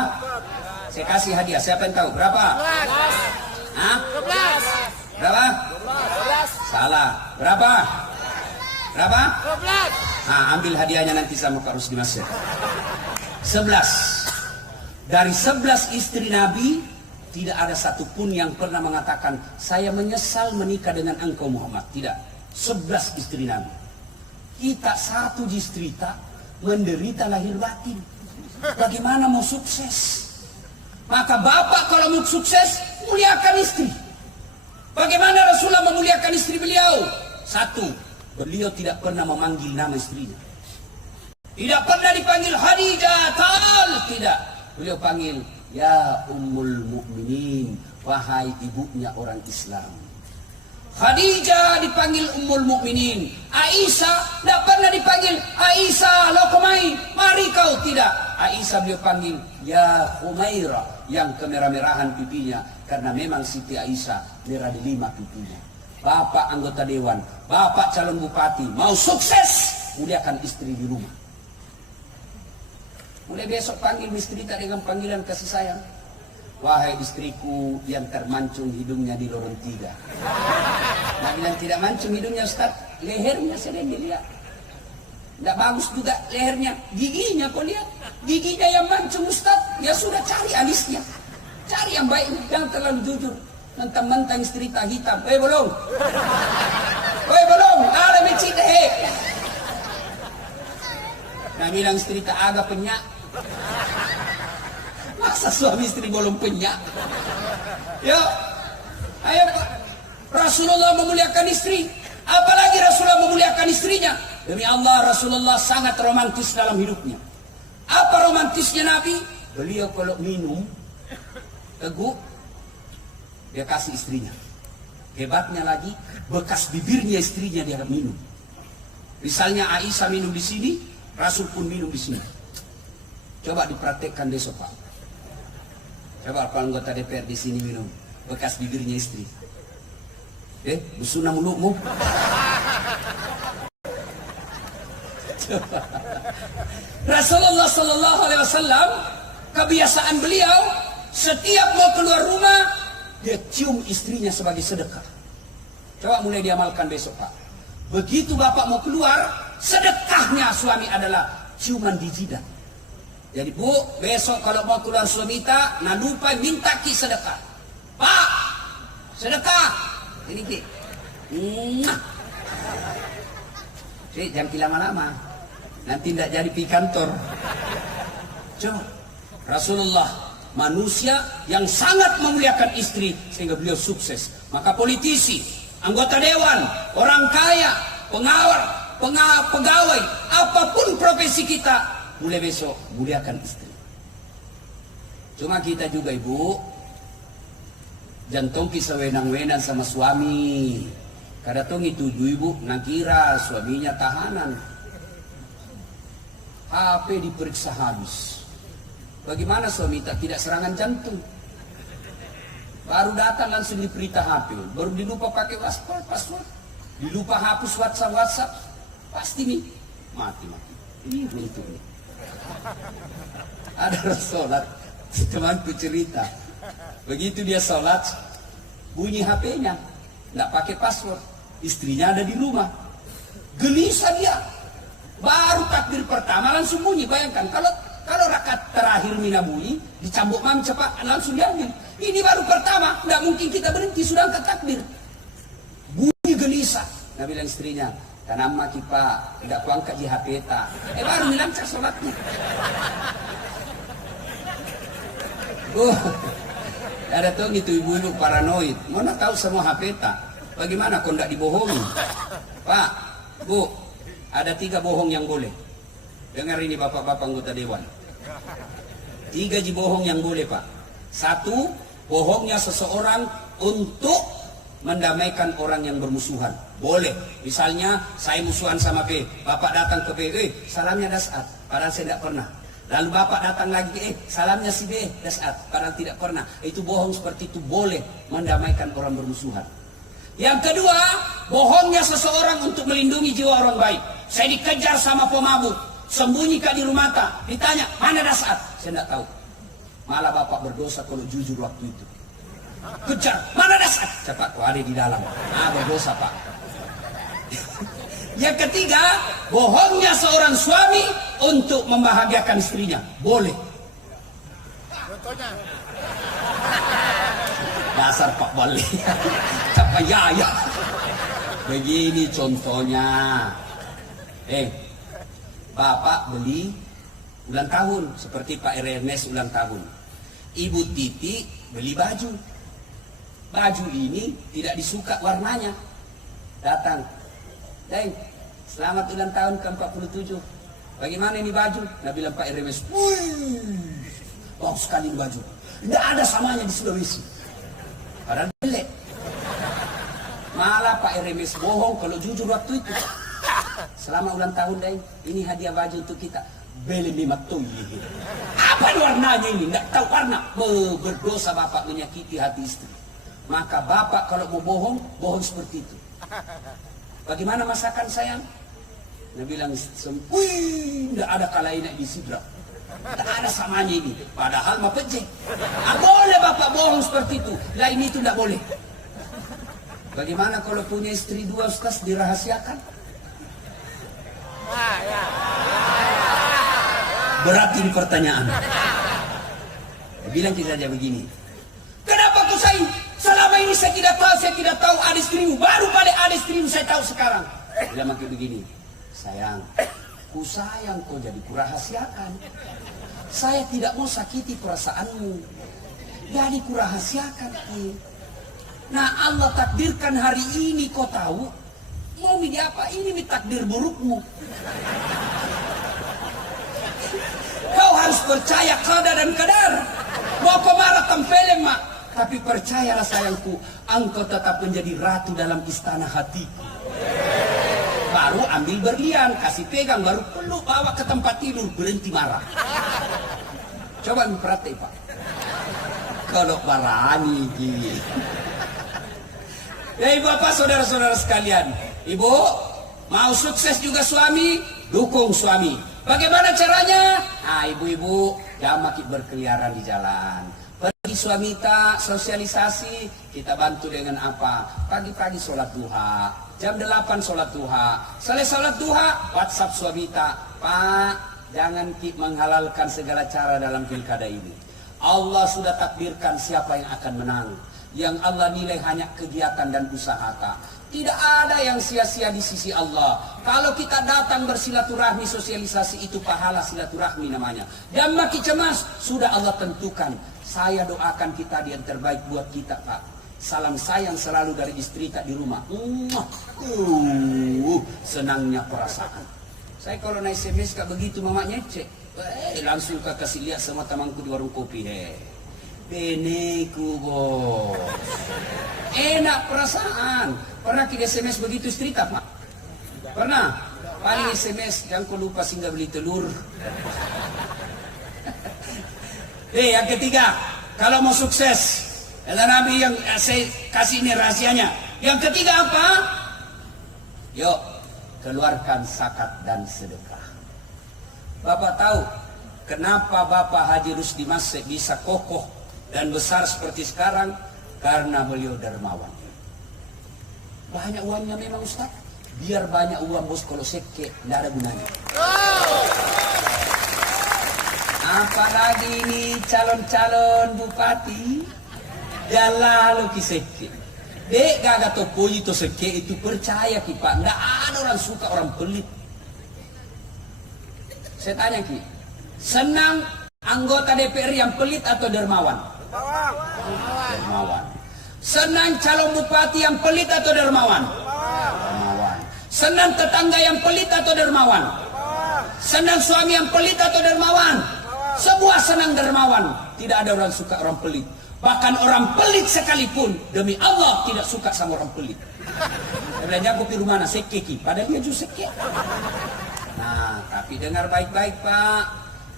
Saya kasih hadiah, siapa yang tahu? Berapa? 12. Berapa? 12. Salah. Berapa? 12. Ambil hadiahnya nanti sama Pak Rusdi Masjid. 11. Dari 11 istri Nabi, tidak ada satupun yang pernah mengatakan, saya menyesal menikah dengan engkau Muhammad. Tidak. 11 istri Nabi. Kita satu distrita menderita lahir batin. Bagaimana mau sukses? Maka bapak kalau mau sukses, muliakan istri. Bagaimana Rasulullah memuliakan istri beliau? 1. Beliau tidak pernah memanggil nama istrinya. Tidak pernah dipanggil Khadijah, tidak. Beliau panggil, ya Ummul Mukminin, wahai ibunya orang Islam. Khadijah dipanggil Ummul Mukminin. Aisyah tidak pernah dipanggil Aisyah, lo kemai, mari kau, tidak. Aisyah beliau panggil, ya Humaira, yang kemerah-merahan pipinya. Karena memang Siti Aisyah merah delima pipinya. Bapak anggota dewan, bapak calon bupati, mau sukses, muliakan istri di rumah. Mulai besok panggil istri tak dengan panggilan kasih sayang. Wahai istriku yang termancung hidungnya di lorong 3. Nah, bilang tidak mancung hidungnya Ustaz, lehernya sedang dilihat. Tidak bagus juga lehernya, giginya kau lihat. Giginya yang mancung Ustaz, ya sudah cari alisnya. Cari yang baik, jangan terlalu jujur. Mentang-mentang istri tak hitam. Belum. Belum. Ada mecik deh. Nah bilang istri tak agak penyak. Masa suami istri belum penyak? Yuk. Ayo Pak. Rasulullah memuliakan istri. Apalagi Rasulullah memuliakan istrinya. Demi Allah, Rasulullah sangat romantis dalam hidupnya. Apa romantisnya Nabi? Beliau kalau minum teguk, dia kasih istrinya. Hebatnya lagi, bekas bibirnya istrinya dia minum. Misalnya Aisyah minum di sini, Rasul pun minum di sini. Coba dipraktekkan besok Pak. Coba kalau anggota DPR di sini minum bekas bibirnya istri. Busuna mulutmu. Rasulullah Sallallahu Alaihi Wasallam kebiasaan beliau setiap mau keluar rumah dia cium istrinya sebagai sedekah. Coba mulai diamalkan besok Pak. Begitu bapak mau keluar, sedekahnya suami adalah ciuman di jidat. Jadi Bu, besok kalau mau keluar suami tak, nah lupa minta ki sedekah. Pak, sedekah. Ini ki. Jangan lama-lama. Nanti tidak jadi pergi kantor. Coba. Rasulullah manusia yang sangat memuliakan istri sehingga beliau sukses. Maka politisi, anggota dewan, orang kaya, pegawai, apapun profesi kita, mulai besok muliakan istri. Cuma kita juga Ibu, jantung kisah wenang-wenang sama suami. Kadang itu ibu nakira suaminya tahanan. HP diperiksa habis. Bagaimana suami tidak serangan jantung? Baru datang langsung diperintah HP. Baru dilupa pakai password. Dilupa hapus WhatsApp. Pasti nih mati. Ini itu nih. Ada orang sholat, temanku cerita. Begitu dia sholat, bunyi HP-nya, nggak pakai password. Istrinya ada di rumah. Gelisah dia. Baru takbir pertama langsung bunyi. Bayangkan kalau rakaat terakhir mina bunyi, dicambuk mami cepat langsung diambil. Ini baru pertama, nggak mungkin kita berhenti sudah angkat takbir. Bunyi gelisah. Nah bilang istrinya, tanam maki Pak, tidak kuangkat di HP ta. Baru lancar sholatnya. Ada tuh gitu ibu-ibu paranoid. Mana tahu semua HP ta. Bagaimana kau tidak dibohongi? Pak, Bu, ada 3 bohong yang boleh. Dengar ini bapak-bapak anggota dewan. 3 bohong yang boleh Pak. 1, bohongnya seseorang untuk mendamaikan orang yang bermusuhan. Boleh. Misalnya saya musuhan sama B, bapak datang ke B, salamnya Dasat, padahal saya tidak pernah. Lalu bapak datang lagi ke salamnya si B, Dasat, padahal tidak pernah. Itu bohong seperti itu boleh mendamaikan orang bermusuhan. Yang kedua, bohongnya seseorang untuk melindungi jiwa orang baik. Saya dikejar sama pemabuk, sembunyi di rumah tak, ditanya mana Dasat, saya tidak tahu. Malah bapak berdosa kalau jujur waktu itu. Kejar, mana Dasat? Cepat kau ada di dalam. Berdosa Pak. Yang ketiga, bohongnya seorang suami untuk membahagiakan istrinya. Boleh. Contohnya. Dasar Pak Bali. Capek ya. Begini contohnya. Bapak beli ulang tahun seperti Pak RMS ulang tahun. Ibu Titi beli baju. Baju ini tidak disuka warnanya. Datang. Selamat ulang tahun ke-47. Bagaimana ini baju? Nah bilang Pak RMS, bagus sekali ini baju. Tidak ada samanya di Sulawesi. Padahal jelek. Malah Pak RMS bohong kalau jujur waktu itu. Selama ulang tahun ini hadiah baju untuk kita. Beli 5 toy. Apa warnanya ini? Tidak tahu warna. Berdosa bapak menyakiti hati istri. Maka bapak kalau mau bohong, bohong seperti itu. Bagaimana masakan sayang? Dia bilang, tidak ada kalaina di sidra. Tak ada samanya ini. Padahal mah pejek. Boleh bapak bohong seperti itu. Lain itu tidak boleh. Bagaimana kalau punya istri 2 Ustaz dirahasiakan? Berat ini pertanyaan. Dia bilang kita saja begini. saya tidak tahu ada istrimu. Baru balik ada istrimu saya tahu sekarang. Dia makin begini, sayang, ku sayang kau jadi kurahasiakan. Saya tidak mau sakiti perasaanmu, jadi kurahasiakan. Nah Allah takdirkan hari ini kau tahu, mau media apa ini takdir burukmu. Kau harus percaya qada dan qadar. Mau kau marah tempeleng mak, tapi percayalah sayangku, engkau tetap menjadi ratu dalam istana hatiku. Baru ambil berlian, kasih pegang, baru peluk, bawa ke tempat tidur, berhenti marah. Coba perhati Pak. Kalau barani gini. Ya bapak, saudara-saudara sekalian, ibu mau sukses juga suami, dukung suami. Bagaimana caranya? Nah ibu-ibu jangan makin berkeliaran di jalan. Pergi suami tak sosialisasi, kita bantu dengan apa? Pagi-pagi sholat duha, jam 8 sholat duha. Selesai sholat duha, WhatsApp suami tak, Pak, jangan menghalalkan segala cara dalam pilkada ini. Allah sudah takdirkan siapa yang akan menang. Yang Allah nilai hanya kegiatan dan usaha tak. Tidak ada yang sia-sia di sisi Allah. Kalau kita datang bersilaturahmi, sosialisasi itu pahala silaturahmi namanya. Dan makin cemas, sudah Allah tentukan. Saya doakan kita yang terbaik buat kita Pak. Salam sayang selalu dari istri tak di rumah. Senangnya perasaan. Saya kalau naik SMS kak begitu mamanya cek. Langsung kak kasih lihat sama temanku di warung kopi. Beneku bos. Enak perasaan. Pernah kita SMS begitu istri tak Pak? Pernah? Paling SMS yang kau lupa singgah beli telur. Yang ketiga, kalau mau sukses, kata Nabi yang saya kasih ini rahasianya. Yang ketiga apa? Yuk, keluarkan zakat dan sedekah. Bapak tahu kenapa Bapak Haji Rusdi Masih bisa kokoh dan besar seperti sekarang? Karena beliau dermawan. Banyak uangnya memang Ustaz. Biar banyak uang bos, kalau seke tidak ada gunanya. Apalagi ini calon-calon bupati, dia lalu kiseke. Dek gak topo itu seke itu percaya ki Pak. Tidak ada orang suka orang pelit. Saya tanya ki, senang anggota DPR yang pelit atau dermawan? Dermawan. Senang calon bupati yang pelit atau dermawan? Dermawan. Senang tetangga yang pelit atau dermawan? Senang suami yang pelit atau dermawan? Semua senang dermawan. Tidak ada orang suka orang pelit. Bahkan orang pelit sekalipun demi Allah tidak suka sama orang pelit. Saya bilang jago di rumah sekeki, padahal dia juga seke. Nah, tapi dengar baik-baik Pak.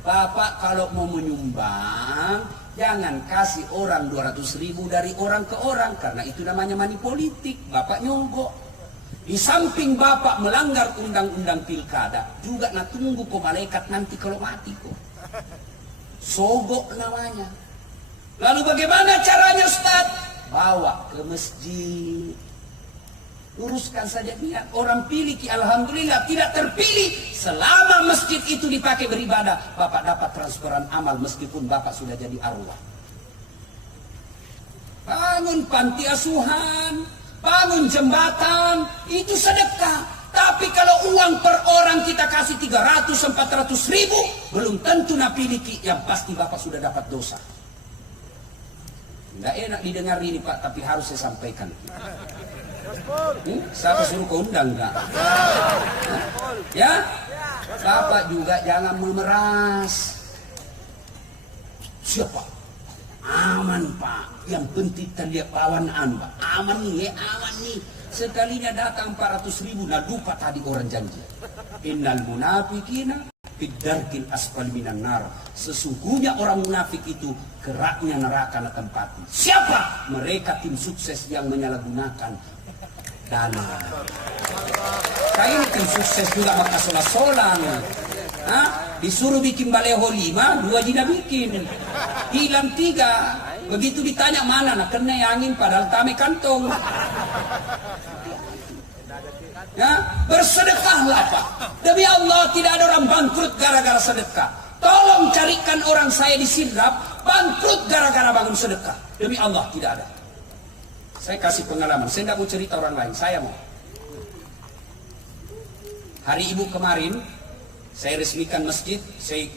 Bapak kalau mau menyumbang, jangan kasih orang 200.000 dari orang ke orang, karena itu namanya money politik. Bapak nyogok. Di samping Bapak melanggar undang-undang pilkada, juga nak tunggu kok malaikat nanti kalau mati kok. Sogok namanya. Lalu bagaimana caranya Ustaz? Bawa ke masjid. Luruskan saja niat. Orang pilih ki alhamdulillah, tidak terpilih. Selama masjid itu dipakai beribadah, Bapak dapat transferan amal meskipun Bapak sudah jadi arwah. Bangun panti asuhan, bangun jembatan, itu sedekah. Tapi kalau uang per orang kita kasih 300-400 ribu, belum tentu nak pilih ki, yang pasti Bapak sudah dapat dosa. Nggak enak didengar ini Pak, tapi harus saya sampaikan. Siapa suruh kau undang enggak? Ya? Bapak juga jangan memeras. Siapa? Aman Pak. Yang penting terlihat pawanaan Pak. Aman nih, aman nih. Sekalinya datang 400.000, nah lupa tadi orang janji. Innal munafiqina fid-darkil asfali minan nar. Sesungguhnya orang munafik itu keraknya neraka na tempati. Siapa? Mereka tim sukses yang menyalahgunakan dana. Kayak ini tim sukses juga maka sola-solang. Disuruh bikin baleho 5, 2 jina bikin. Hilang 3. Begitu ditanya mana, nah kena angin padahal tame kantong. Ya, bersedekahlah Pak. Demi Allah tidak ada orang bangkrut gara-gara sedekah. Tolong carikan orang saya di Sidrap bangkrut gara-gara bangun sedekah. Demi Allah tidak ada. Saya kasih pengalaman. Saya tidak mau cerita orang lain. Saya mau. Hari Ibu kemarin, saya resmikan masjid. Saya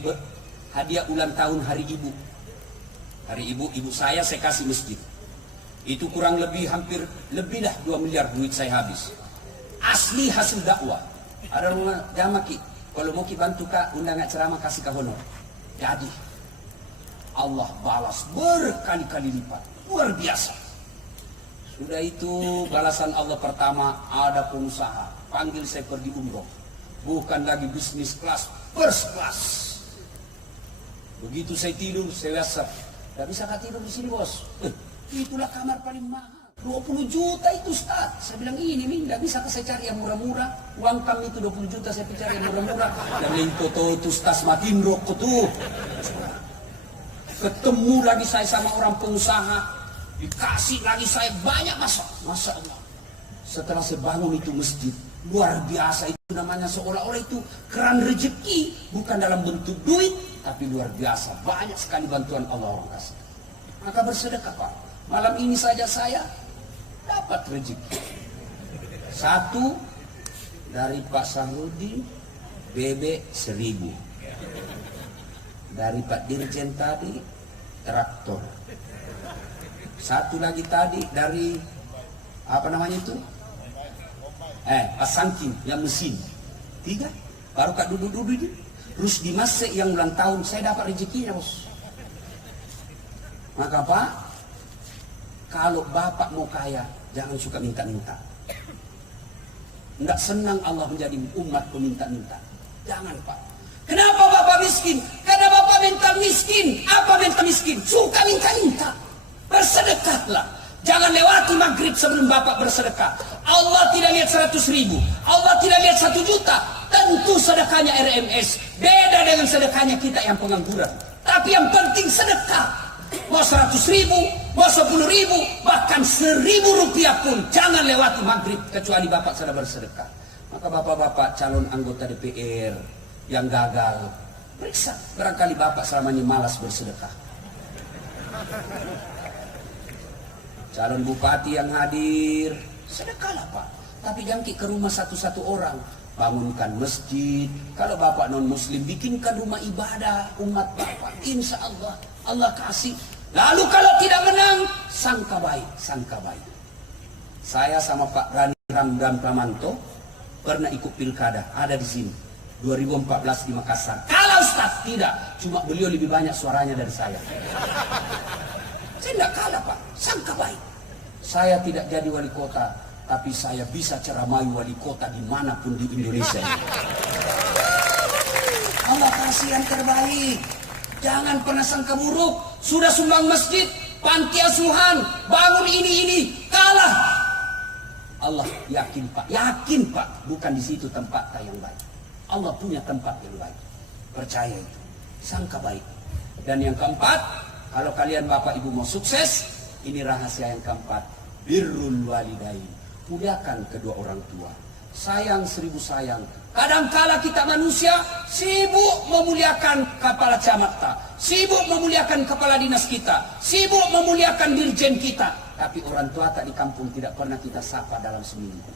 hadiah ulang tahun Hari Ibu. Hari Ibu, ibu saya kasih masjid. Itu kurang lebih hampir lebih dah 2 miliar duit saya habis. Asli hasil dakwah. Ada rumah jamaah ki. Kalau mau ki bantu kak undangan ceramah kasih ke honor. Jadi Allah balas berkali-kali lipat. Luar biasa. Sudah itu balasan Allah pertama, ada pengusaha panggil saya pergi umroh. Bukan lagi bisnis kelas, first class. Begitu saya tidur, saya WhatsApp. Gak bisa kak tidur di sini bos. Itulah kamar paling mahal. 20 juta itu Ustaz. Saya bilang ini gak bisa saya cari yang murah-murah. Uang kami itu 20 juta saya cari yang murah-murah. Dan lingko itu Ustaz matiin rokok tuh. Ketemu lagi saya sama orang pengusaha. Dikasih lagi saya banyak Masya Allah. Setelah saya bangun itu masjid, luar biasa itu namanya, seolah-olah itu keran rezeki. Bukan dalam bentuk duit, tapi luar biasa. Banyak sekali bantuan Allah orang kasih. Maka bersedekah Pak. Malam ini saja saya dapat rezeki. Satu dari Pak Sahrudin, bebek 1000. Dari Pak Dirjen tadi, traktor. Satu lagi tadi dari apa namanya itu? Pak Sangking yang mesin. 3. Baru kak duduk-duduk ini. Terus di masa yang ulang tahun saya dapat rezekinya bos. Maka Pak, kalau Bapak mau kaya, jangan suka minta-minta. Enggak senang Allah menjadi umat peminta-minta. Jangan Pak. Kenapa Bapak miskin? Karena Bapak mental miskin. Apa mental miskin? Suka minta-minta. Bersedekahlah. Jangan lewati maghrib sebelum Bapak bersedekah. Allah tidak lihat 100.000. Allah tidak lihat 1 juta. Tentu sedekahnya RMS. Beda dengan sedekahnya kita yang pengangguran. Tapi yang penting sedekah. Mau 100.000, mau 10.000, bahkan 1.000 rupiah pun jangan lewati maghrib kecuali Bapak sudah bersedekah. Maka bapak-bapak calon anggota DPR yang gagal, periksa. Barangkali Bapak selama ini malas bersedekah. Calon bupati yang hadir, sedekahlah Pak. Tapi jangan ke rumah satu-satu orang. Bangunkan masjid. Kalau Bapak non-muslim, bikinkan rumah ibadah umat Bapak. Insya Allah, Allah kasih. Lalu kalau tidak menang, sangka baik, sangka baik. Saya sama Pak Rani Ramdan Pramanto pernah ikut pilkada, ada di sini. 2014 di Makassar. Kalau Ustaz, tidak. Cuma beliau lebih banyak suaranya dari saya. Saya tidak kalah Pak, sangka baik. Saya tidak jadi wali kota, tapi saya bisa ceramai wali kota dimanapun di Indonesia. Allah kasih yang terbaik. Jangan pernah sangka buruk. Sudah sumbang masjid, panti asuhan, bangun ini, kalah. Allah yakin Pak, yakin Pak, bukan di situ tempat yang baik. Allah punya tempat yang baik. Percaya itu, sangka baik. Dan yang keempat, kalau kalian Bapak Ibu mau sukses, ini rahasia yang keempat. Birrul walidain. Muliakan kedua orang tua. Sayang 1000 sayang. Kadangkala kita manusia sibuk memuliakan kepala camat, sibuk memuliakan kepala dinas kita, sibuk memuliakan dirjen kita. Tapi orang tua tak di kampung tidak pernah kita sapa dalam seminggu.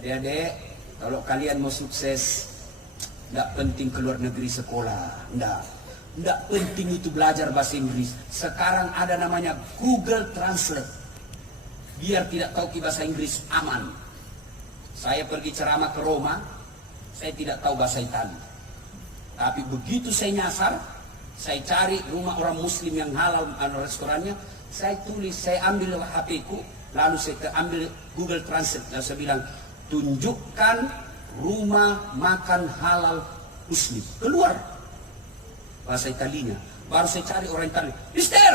Adik-adik, kalau kalian mau sukses, tidak penting keluar negeri sekolah. Tidak penting itu belajar bahasa Inggris. Sekarang ada namanya Google Translate. Biar tidak tahu bahasa Inggris, aman. Saya pergi ceramah ke Roma, saya tidak tahu bahasa Italia. Tapi begitu saya nyasar, saya cari rumah orang muslim yang halal, restorannya, saya tulis, saya ambil HP ku, lalu saya ambil Google Translate, lalu saya bilang, tunjukkan rumah makan halal muslim. Keluar bahasa Italinya. Baru saya cari orang Italia. Mister,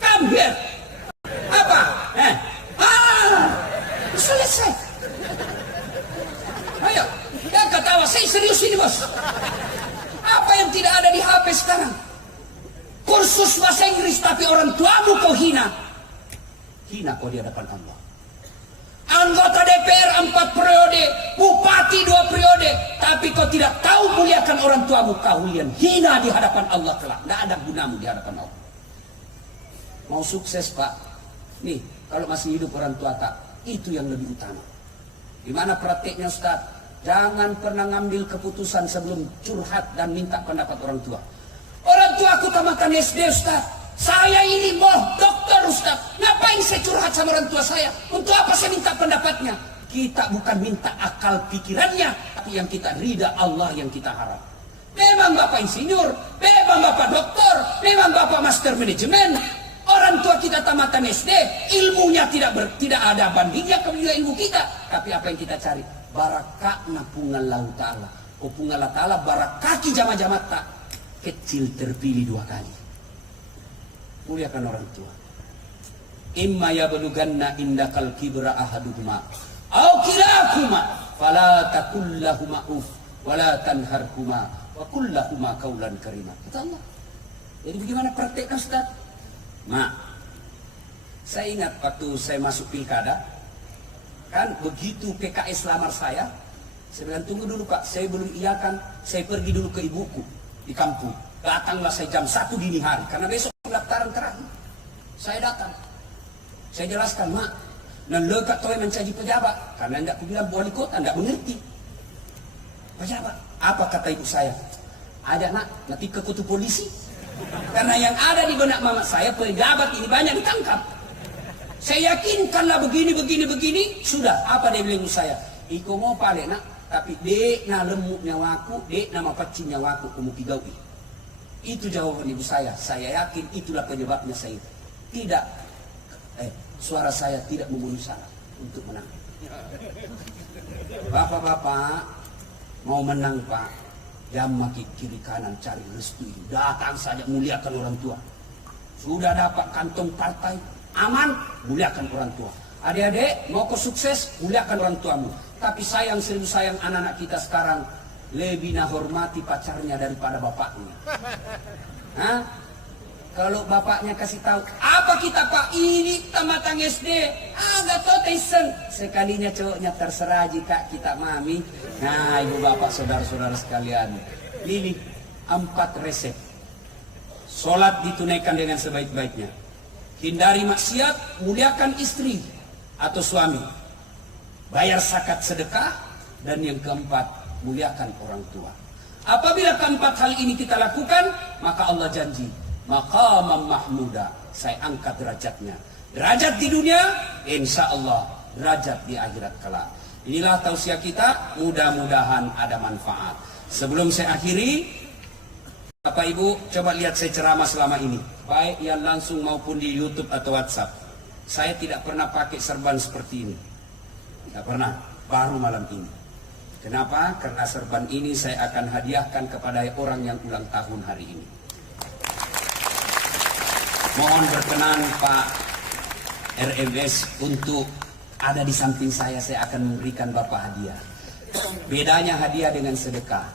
come here. Apa? Selesai. Ayo, jangan ketawa. Saya serius ini bos. Apa yang tidak ada di HP sekarang? Kursus bahasa Inggris, tapi orang tuamu kau hina. Hina kau di hadapan Allah. Anggota DPR 4 periode, bupati 2 periode, tapi kau tidak tahu muliakan orang tuamu, kalian hina di hadapan Allah kelak. Tidak ada gunamu di hadapan Allah. Mau sukses Pak, Nih, kalau masih hidup orang tua tak, itu yang lebih utama. Gimana prakteknya Ustaz? Jangan pernah ngambil keputusan sebelum curhat dan minta pendapat orang tua. Orang tua aku tamatan SD Ustaz. Saya ini mau dokter Ustaz. Ngapain saya curhat sama orang tua saya? Untuk apa saya minta pendapatnya? Kita bukan minta akal pikirannya, tapi yang kita ridha Allah yang kita harap. Memang Bapak insinyur, memang Bapak dokter, memang Bapak master manajemen. Orang tua kita tamatan SD, ilmunya tidak ada bandingnya kepada ilmu kita. Tapi apa yang kita cari? Barakakna pungallahu ta'ala. Oh pungallah ta'ala barakaki jama-jama tak. Kecil terpilih 2 kali. Muliakan orang tua. Imma yablughanna indakal kibra ahaduhuma aw kilahuma fala taqul lahumā uff wala tanharhumā wa qul lahumā qawlan karīmā. Kata Allah. Jadi bagaimana prakteknya Ustaz? Saya ingat waktu saya masuk pilkada, kan begitu PKS lamar saya bilang tunggu dulu Pak, saya belum iakan, saya pergi dulu ke ibuku di kampung. Datanglah saya jam 1 dini hari, karena besok pendaftaran terakhir. Saya datang, saya jelaskan, Mak, dan lekat toy mencaji pejabat, karena tidak aku bilang wali kota, tidak mengerti. Pejabat, apa kata ibu saya? Ada nak, nanti ke kutu polisi. Karena yang ada di benak mama saya, pejabat ini banyak ditangkap. Saya yakinkanlah begini, sudah, apa dia bilang saya? Iko mau pale nak, tapi dek na lemuk nyawaku, dek nama pacin nyawaku, kamu pigawi. Itu jawaban ibu saya yakin itulah penyebabnya saya tidak, suara saya tidak memenuhi syarat untuk menang. Bapak-bapak, mau menang Pak, jam kiri kanan cari restu ini. Datang saja muliakan orang tua. Sudah dapat kantong partai, aman, muliakan orang tua. Adik-adik, mau kau sukses, muliakan orang tuamu. Tapi sayang, seribu sayang anak-anak kita sekarang lebih hormati pacarnya daripada bapaknya. Hah? Kalau bapaknya kasih tahu, apa kita Pak, ini tamatang SD, agak totesan. Sekalinya cowoknya terserah jika kita mami. Nah ibu bapak saudara-saudara sekalian, ini 4 resep. Sholat ditunaikan dengan sebaik-baiknya. Hindari maksiat, muliakan istri atau suami. Bayar zakat sedekah, dan yang keempat, muliakan orang tua. Apabila keempat hal ini kita lakukan, maka Allah janji, maqaman mahmuda, saya angkat derajatnya. Derajat di dunia, insya Allah derajat di akhirat kelak. Inilah tausiah kita, mudah-mudahan ada manfaat. Sebelum saya akhiri, Bapak Ibu, coba lihat saya ceramah selama ini, baik yang langsung maupun di YouTube atau WhatsApp. Saya tidak pernah pakai serban seperti ini. Tidak pernah, baru malam ini. Kenapa? Karena serban ini saya akan hadiahkan kepada orang yang ulang tahun hari ini. Mohon berkenan Pak RMS untuk ada di samping saya akan memberikan Bapak hadiah. Bedanya hadiah dengan sedekah.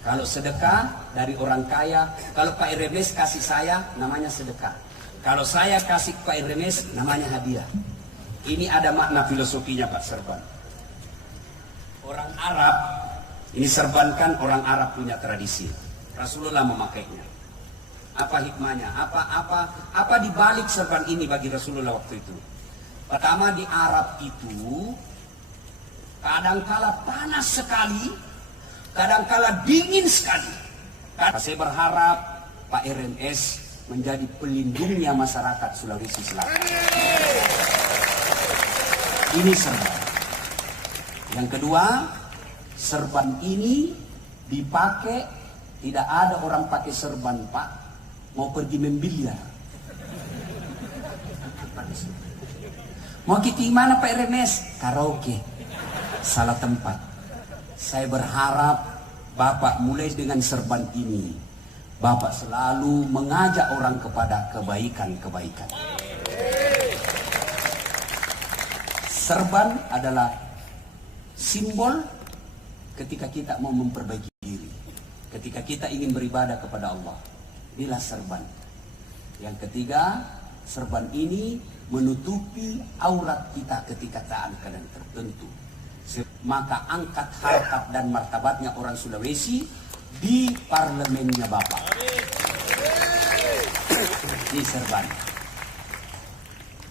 Kalau sedekah dari orang kaya, kalau Pak RMS kasih saya, namanya sedekah. Kalau saya kasih Pak RMS, namanya hadiah. Ini ada makna filosofinya Pak serban. Orang Arab, ini serban kan orang Arab punya tradisi. Rasulullah memakainya. Apa hikmahnya? Apa dibalik serban ini bagi Rasulullah waktu itu? Pertama, di Arab itu kadangkala panas sekali, kadangkala dingin sekali. Saya berharap Pak RMS menjadi pelindungnya masyarakat Sulawesi Selatan. Ini serban. Yang kedua, serban ini dipakai, tidak ada orang pakai serban Pak mau pergi membiliar. Mau kita mana Pak RMS? Karaoke. Salah tempat. Saya berharap Bapak mulai dengan serban ini, Bapak selalu mengajak orang kepada kebaikan-kebaikan. Serban adalah simbol ketika kita mau memperbaiki diri, ketika kita ingin beribadah kepada Allah. Inilah serban. Yang ketiga, serban ini menutupi aurat kita ketika dalam keadaan tertentu. Maka angkat harkat dan martabatnya orang Sulawesi di parlemennya Bapak. Ini serban.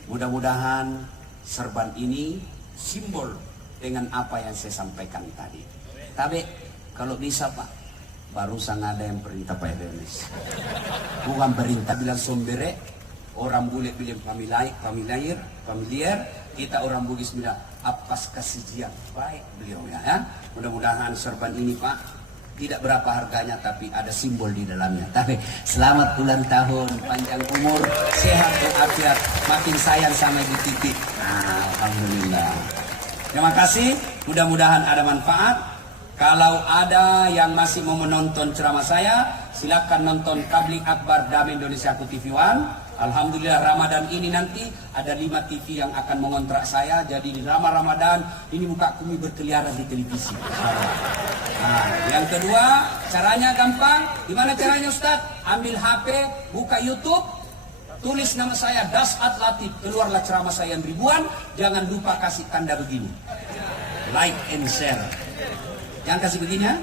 Mudah-mudahan serban ini simbol dengan apa yang saya sampaikan tadi. Tapi kalau bisa Pak, barusan ada yang perintah Pak Ernest. Bukan perintah bilang sombere, orang bule bilang familiar, kita orang Bugis bilang apas kasijian. Baik beliau ya. Mudah-mudahan serban ini Pak, tidak berapa harganya tapi ada simbol di dalamnya. Tapi selamat ulang tahun, panjang umur, sehat walafiat, makin sayang sama Ibu Titi. Alhamdulillah. Terima kasih, mudah-mudahan ada manfaat. Kalau ada yang masih mau menonton ceramah saya, silakan nonton Tabligh Akbar Damai Indonesia TV One. Alhamdulillah Ramadan ini nanti ada 5 TV yang akan mengontrak saya. Jadi di Ramadan ini muka kami berkeliaran di televisi. Nah, yang kedua, caranya gampang. Gimana caranya Ustaz? Ambil HP, buka YouTube, tulis nama saya Dasat Latif, keluarlah ceramah saya yang ribuan. Jangan lupa kasih tanda begini, like and share. Jangan kasih begini ya.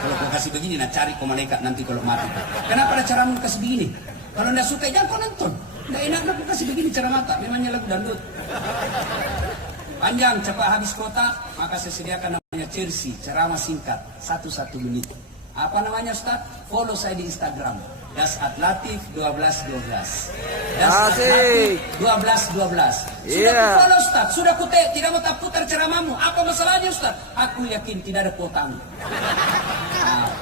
Kalau kau kasih begini, nah cari kau malaikat nanti kalau mati. Kenapa ada cara kasih begini? Kalau anda suka jangan kau nonton. Nggak enak aku kasih begini cara mata. Memangnya lagu dangdut. Panjang cepat habis kota, maka saya sediakan namanya Chelsea, ceramah singkat 1 menit. Apa namanya Ustaz? Follow saya di Instagram. Dasat Latif 1212. Dasat Latif 1212. Sudah ku follow Ustaz, sudah ku tidak mau tak putar ceramahmu. Apa masalahnya Ustaz? Aku yakin tidak ada kuotamu.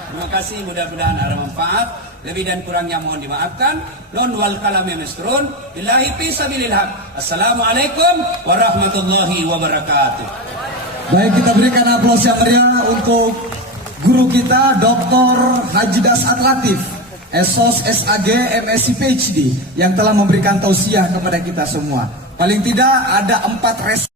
Terima kasih, mudah-mudahan ada manfaat. Lebih dan kurangnya mohon dimaafkan. Non wal kalami misrun. Billahi fi sabilil haq. Assalamualaikum warahmatullahi wabarakatuh. Baik, kita berikan aplaus yang meriah untuk guru kita Dr. Haji Dasat Latif, SOS, SAG, MSc, PhD, yang telah memberikan tausiah kepada kita semua. Paling tidak ada 4 res